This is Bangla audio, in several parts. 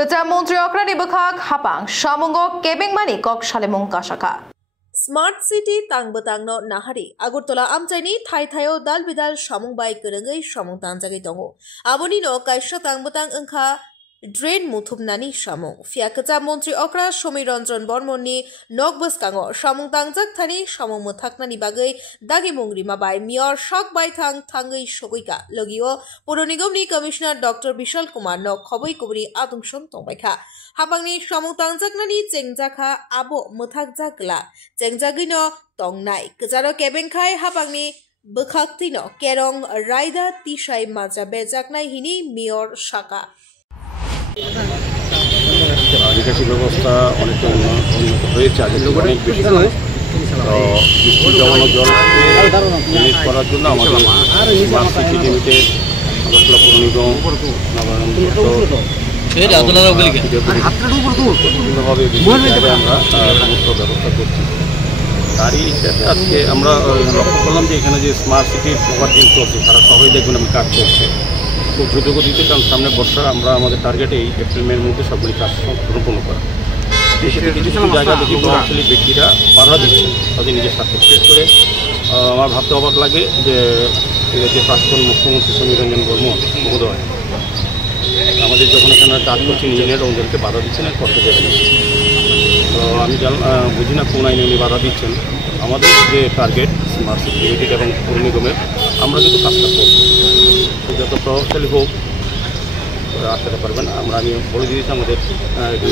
Ketua Menteri Okrani Bekak Hapang Shamungo Kebeng Mani Kok Shalemung Kasaka. Smart City Tangbetang no Nahari Agurtola Amchaini Thai Thayo Dal Bidal Shamung Bai Kerengai Shamung Tanjagi Tongo Aboni no Kaisha Tangbetang Engka Drain Muthum Nani Shamung Fia Ketua Menteri Okra Shomi Ranjan Bormoni Nogbus Kango Shamung Tangjak Thani Shamung Muthaknani Bagai Dagi Mungri Mabai Mior Shok Bai Thang Thangai Shoguika Logio Puronigomni Commissioner Dr. Bishal Kumar no Khoboi Kubri Adungshon Tongbaika Hapangni Shamung Tangjaknani Jengjaka Abo Muthakjakla Jengjagino Tongnai Kejaro Kebengkai Hapangni Bekhaktino Kerong Raida Tishai Maja Bejaknai Hini Mior Shaka নিকাশি ব্যবস্থা অনেকটা উন্নত হয়েছে আগে থেকে অনেক বেশি তো বৃষ্টি জমানো জলকে ম্যানেজ করার জন্য আমাদের স্মার্ট সিটি লিমিটেড আগরতলা পৌর নিগম বিভিন্নভাবে আমরা সমস্ত ব্যবস্থা করছি তারই হিসাবে আজকে আমরা লক্ষ্য করলাম যে এখানে যে স্মার্ট সিটির প্রভার্জিং চলছে সারা শহরে দেখবেন আমি কাজ করছে খুব দ্রুত গতিতে কারণ সামনে বর্ষা আমরা আমাদের টার্গেটে এই এপ্রিল মের মধ্যে সবগুলি কাজ সম্পূর্ণ করা দেশে কিছু কিছু জায়গা দেখি প্রভাবশালী ব্যক্তিরা বাধা দিচ্ছেন তাদের নিজের স্বার্থে বিশেষ করে আমার ভাবতে অবাক লাগে যে প্রাক্তন মুখ্যমন্ত্রী সমীর রঞ্জন বর্মন মহোদয় আমাদের যখন এখানে কাজ করছেন ইঞ্জিনিয়ার ওদেরকে বাধা দিচ্ছেন আর করতে দেবেন তো আমি বুঝি না কোন আইনে উনি বাধা দিচ্ছেন আমাদের যে টার্গেট স্মার্ট সিটি লিমিটেড এবং পৌর নিগমের আমরা কিন্তু কাজটা করব যত প্রভাবশালী হোক আসাতে পারবেন আমি বলে দিয়েছি আমাদের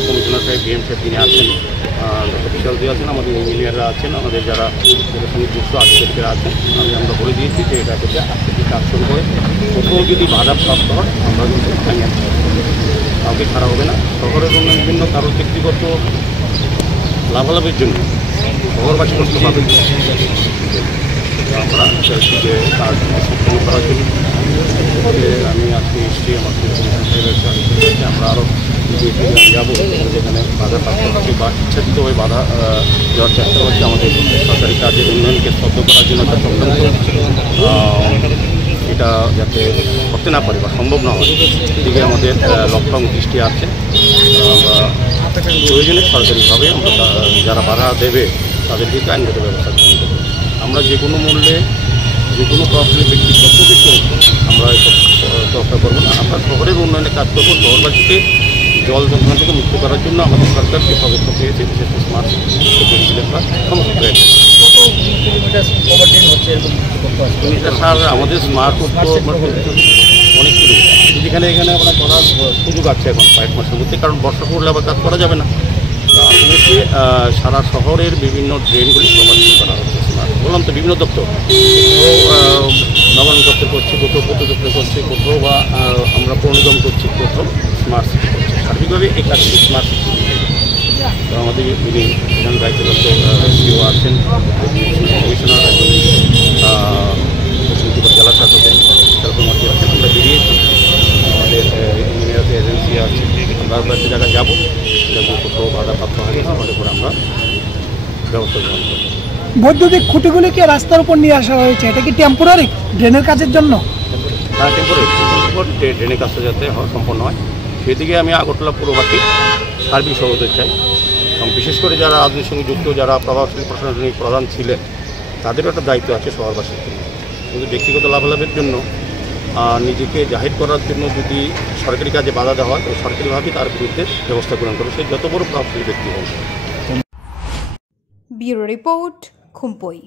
কমিশনার সাহেব বিএম সাহেব তিনি আছেন ডক্টর বিশালজি আছেন আমাদের ইঞ্জিনিয়াররা আছেন আমাদের যারা এদের সঙ্গে যুক্ত আধিকারিকরা আছেন আমরা বলে দিয়েছি যে এটা থেকে আজকে কাজ শুরু করে কোথাও যদি বাধা প্রাপ্ত হয় আমরা কিন্তু কাউকে ছাড়া হবে না শহরের অন্য বিভিন্ন কারো ব্যক্তিগত লাভালাভের জন্য শহরবাসী কষ্ট পাবেন আমরা চাইছি যে কাজ সম্পন্ন করার জন্য আমি আজকে এসছি আমার আমরা আরও যাবো যেখানে বাধা প্রাপ্ত হচ্ছে বা ইচ্ছাকৃতভাবে বাধা দেওয়ার চেষ্টা করছি আমাদের সরকারি কাজের উন্নয়নকে স্তব্ধ করার জন্য একটা চক্রান্ত এটা যাতে করতে না পারে বা সম্ভব না হয় সেদিকে আমাদের লক্ষ্য দৃষ্টি আছে প্রয়োজনে সরকারিভাবে আমরা যারা বাধা দেবে তাদের দিকে আইনগত ব্যবস্থা গ্রহণ করব আমরা যে কোনো মূল্যে যে কোনো প্রভাবশালী ব্যক্তি যত কিছু আমরা এসব চর্চা করবো না আমরা শহরের উন্নয়নে কাজ করবো শহরবাসীকে জল যন্ত্রণা থেকে মুক্ত করার জন্য আমাদের সরকার যে পদক্ষেপ পেয়েছে বিশেষ করে স্মার্ট সিটি সমস্ত রয়েছে স্যার আমাদের স্মার্ট অনেক কিছু যেখানে এখানে আমরা করার সুযোগ আছে এখন কয়েক মাসের মধ্যে কারণ বর্ষা পড়লে আবার কাজ করা যাবে না আলটিমেটলি সারা শহরের বিভিন্ন ড্রেনগুলি প্রভাবিত করা হচ্ছে বললাম তো বিভিন্ন দপ্তর কোথাও নবায়ন দপ্তর করছি কোথাও পূর্ত দপ্তর করছি কোথাও বা আমরা পৌর নিগম করছি কোথাও স্মার্ট সিটি করছি সার্বিকভাবে এই কাজটি স্মার্ট সিটি তো আমাদের যিনি এখানে দায়িত্বরত সিও আছেন কমিশনার আছেন পশ্চিমবঙ্গ জেলা শাসক সেরকমটি আছেন আমরা বেরিয়েছি আমাদের ইঞ্জিনিয়ার এজেন্সি আছে আমরা একটা জায়গায় যাবো কোথাও বাধা প্রাপ্ত হয় আমাদের উপর আমরা ব্যবস্থা গ্রহণ করব বৈদ্যুতিক খুঁটিগুলিকে রাস্তার উপর নিয়ে আসা হয়েছে এটা কি টেম্পোরারি ড্রেনের কাজের জন্য হ্যাঁ টেম্পোরারি ড্রেনের কাজটা যাতে সম্পন্ন হয় সেদিকে আমি আগরতলা পুরবাসী সার্বিক সহযোগিতা চাই এবং বিশেষ করে যারা রাজনীতির সঙ্গে যুক্ত যারা প্রভাবশালী প্রশাসনিক প্রধান ছিলেন তাদেরও একটা দায়িত্ব আছে শহরবাসীর জন্য কিন্তু ব্যক্তিগত লাভালাভের জন্য নিজেকে জাহির করার জন্য যদি সরকারি কাজে বাধা দেওয়া হয় তো সরকারিভাবে তার বিরুদ্ধে ব্যবস্থা গ্রহণ করবে সে যত বড় প্রভাবশালী ব্যক্তি হোক। Bureau report খুমপই।